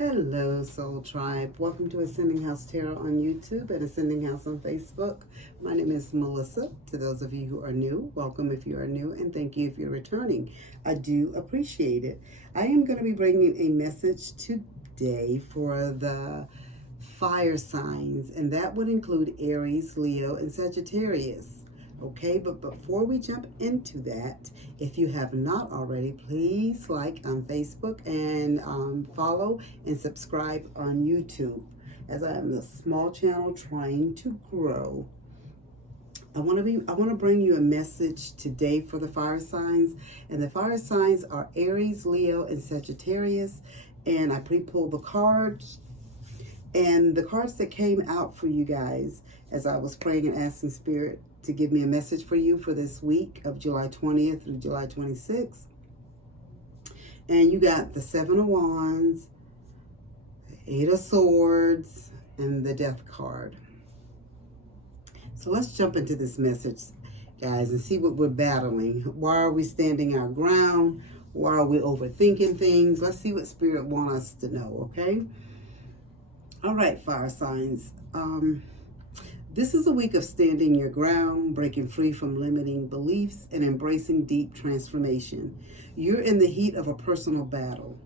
Hello, Soul Tribe. Welcome to Ascending House Tarot on YouTube and Ascending House on Facebook. My name is Melissa. To those of you who are new, welcome if you are new, and thank you if you're returning. I do appreciate it. I am going to be bringing a message today for the fire signs, and that would include Aries, Leo, and Sagittarius. Okay, but before we jump into that, if you have not already, please like on Facebook and follow and subscribe on YouTube, as I am a small channel trying to grow. I want to bring you a message today for the fire signs, and the fire signs are Aries, Leo, and Sagittarius. And I pre-pulled the cards, and the cards that came out for you guys as I was praying and asking Spirit to give me a message for you for this week of July 20th through July 26th. And you got the Seven of Wands, the Eight of Swords, and the Death card. So let's jump into this message, guys, and see what we're battling. Why are we standing our ground? Why are we overthinking things? Let's see what Spirit wants us to know, okay? All right, fire signs. This is a week of standing your ground, breaking free from limiting beliefs, and embracing deep transformation. You're in the heat of a personal battle.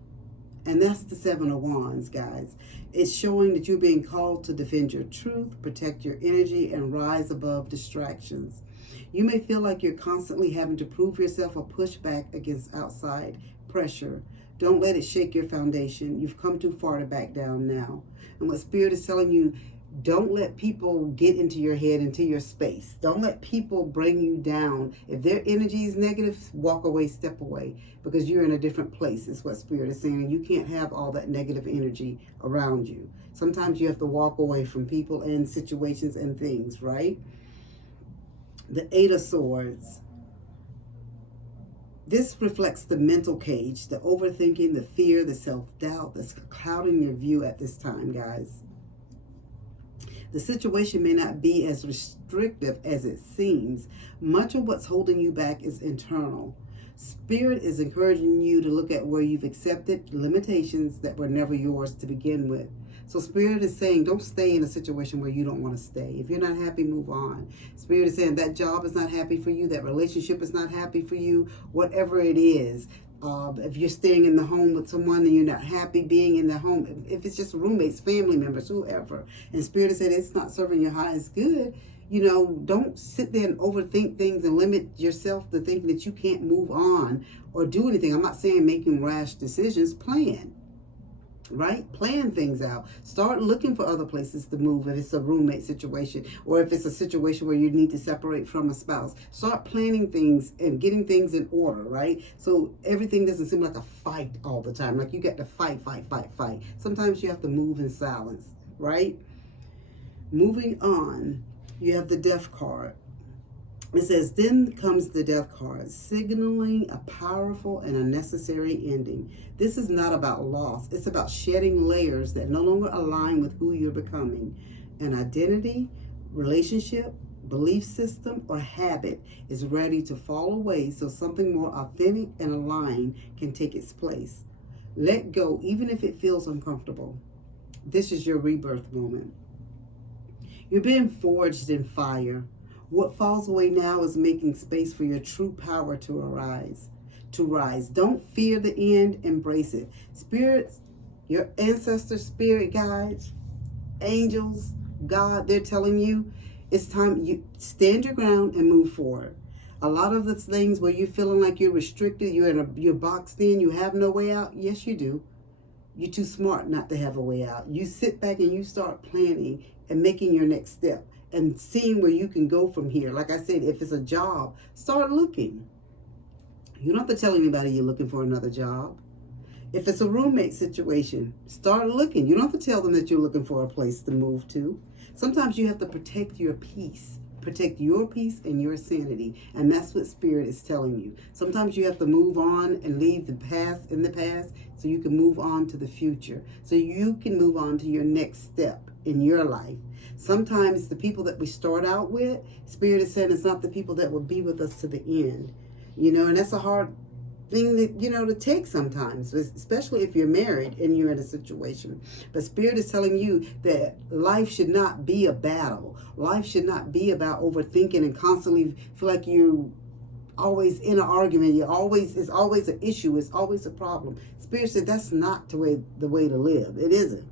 And that's the Seven of Wands, guys. It's showing that you're being called to defend your truth, protect your energy, and rise above distractions. You may feel like you're constantly having to prove yourself or push back against outside pressure. Don't let it shake your foundation. You've come too far to back down now. And what Spirit is telling you, don't let people get into your head, into your space. Don't let people bring you down. If their energy is negative, walk away, step away, because you're in a different place, is what Spirit is saying. You can't have all that negative energy around you. Sometimes you have to walk away from people and situations and things, right? The Eight of Swords. This reflects the mental cage, the overthinking, the fear, the self-doubt that's clouding your view at this time, guys. The situation may not be as restrictive as it seems. Much of what's holding you back is internal. Spirit is encouraging you to look at where you've accepted limitations that were never yours to begin with. So Spirit is saying, don't stay in a situation where you don't want to stay. If you're not happy, move on. Spirit is saying that job is not happy for you, that relationship is not happy for you, whatever it is. If you're staying in the home with someone and you're not happy being in the home, if it's just roommates, family members, whoever, and Spirit has said it's not serving your highest good, don't sit there and overthink things and limit yourself to thinking that you can't move on or do anything. I'm not saying making rash decisions. Plan. Right? Plan things out. Start looking for other places to move if it's a roommate situation, or if it's a situation where you need to separate from a spouse. Start planning things and getting things in order, right? So everything doesn't seem like a fight all the time. Like you got to fight. Sometimes you have to move in silence, right? Moving on, you have the Death card. It says, then comes the Death card, signaling a powerful and a necessary ending. This is not about loss. It's about shedding layers that no longer align with who you're becoming. An identity, relationship, belief system, or habit is ready to fall away so something more authentic and aligned can take its place. Let go, even if it feels uncomfortable. This is your rebirth moment. You're being forged in fire. What falls away now is making space for your true power to arise. Don't fear the end, embrace it. Spirits, your ancestor spirit guides, angels, God, they're telling you it's time you stand your ground and move forward. A lot of the things where you're feeling like you're restricted, you're boxed in, you have no way out. Yes, you do. You're too smart not to have a way out. You sit back and you start planning and making your next step and seeing where you can go from here. Like I said, if it's a job, start looking. You don't have to tell anybody you're looking for another job. If it's a roommate situation, start looking. You don't have to tell them that you're looking for a place to move to. Sometimes you have to protect your peace. Protect your peace and your sanity. And that's what Spirit is telling you. Sometimes you have to move on and leave the past in the past so you can move on to the future. So you can move on to your next step in your life. Sometimes the people that we start out with, Spirit is saying it's not the people that will be with us to the end. And that's a hard thing that, to take sometimes, especially if you're married and you're in a situation. But Spirit is telling you that life should not be a battle. Life should not be about overthinking and constantly feel like you always in an argument. It's always an issue. It's always a problem. Spirit said that's not the way to live. It isn't.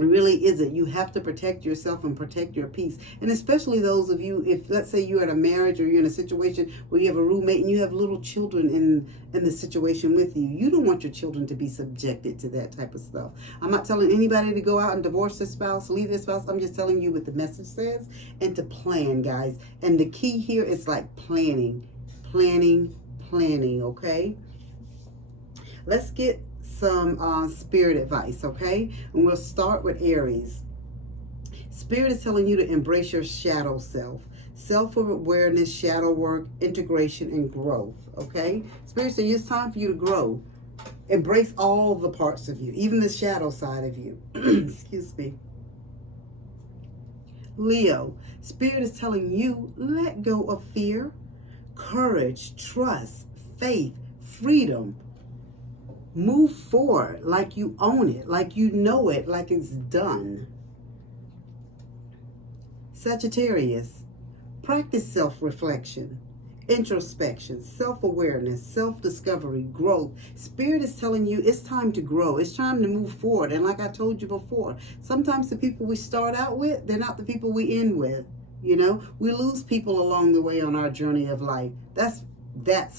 It really isn't. You have to protect yourself and protect your peace. And especially those of you, if let's say you're in a marriage or you're in a situation where you have a roommate and you have little children in the situation with you, you don't want your children to be subjected to that type of stuff. I'm not telling anybody to go out and divorce their spouse, leave their spouse. I'm just telling you what the message says and to plan, guys. And the key here is like planning, okay? Let's get some spirit advice, okay? And we'll start with Aries. Spirit is telling you to embrace your shadow self-awareness, shadow work, integration, and growth, okay? Spirit says it's time for you to grow. Embrace all the parts of you, even the shadow side of you. Excuse me. Leo, Spirit is telling you, let go of fear, courage, trust, faith, freedom. Move forward like you own it, like you know it, like it's done. Sagittarius, practice self-reflection, introspection, self-awareness, self-discovery, growth. Spirit is telling you it's time to grow. It's time to move forward. And like I told you before, sometimes the people we start out with, they're not the people we end with. We lose people along the way on our journey of life. That's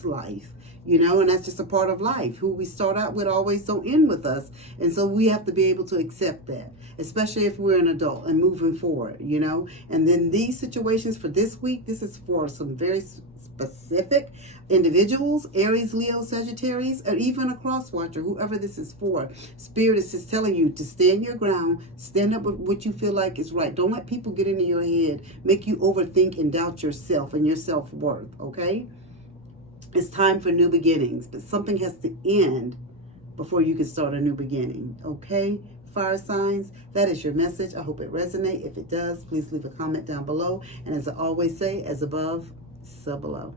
life. And that's just a part of life. Who we start out with always don't end with us. And so we have to be able to accept that, especially if we're an adult and moving forward, And then these situations for this week, this is for some very specific individuals, Aries, Leo, Sagittarius, or even a cross watcher, whoever this is for. Spirit is just telling you to stand your ground, stand up with what you feel like is right. Don't let people get into your head, make you overthink and doubt yourself and your self-worth, okay? It's time for new beginnings, but something has to end before you can start a new beginning, okay? Fire signs, that is your message. I hope it resonates. If it does, please leave a comment down below. And as I always say, as above, so below.